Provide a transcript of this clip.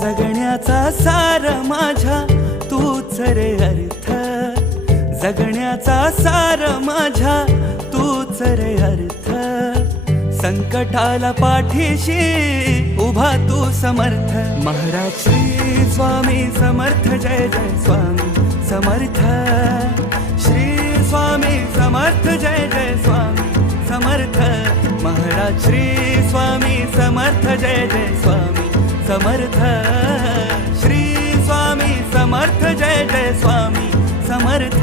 जगण्याचा सार माझ्या तूच रे अर्थ, जगण्याचा सार माझ्या तूच रे अर्थ. संकटाला पाठीशी उभा तू समर्थ. महाराज श्री स्वामी समर्थ, जय जय स्वामी समर्थ. श्री स्वामी समर्थ, जय जय स्वामी समर्थ. महाराज श्री स्वामी समर्थ, जय जय स्वामी समर्थ. श्री स्वामी समर्थ, जय जय स्वामी समर्थ.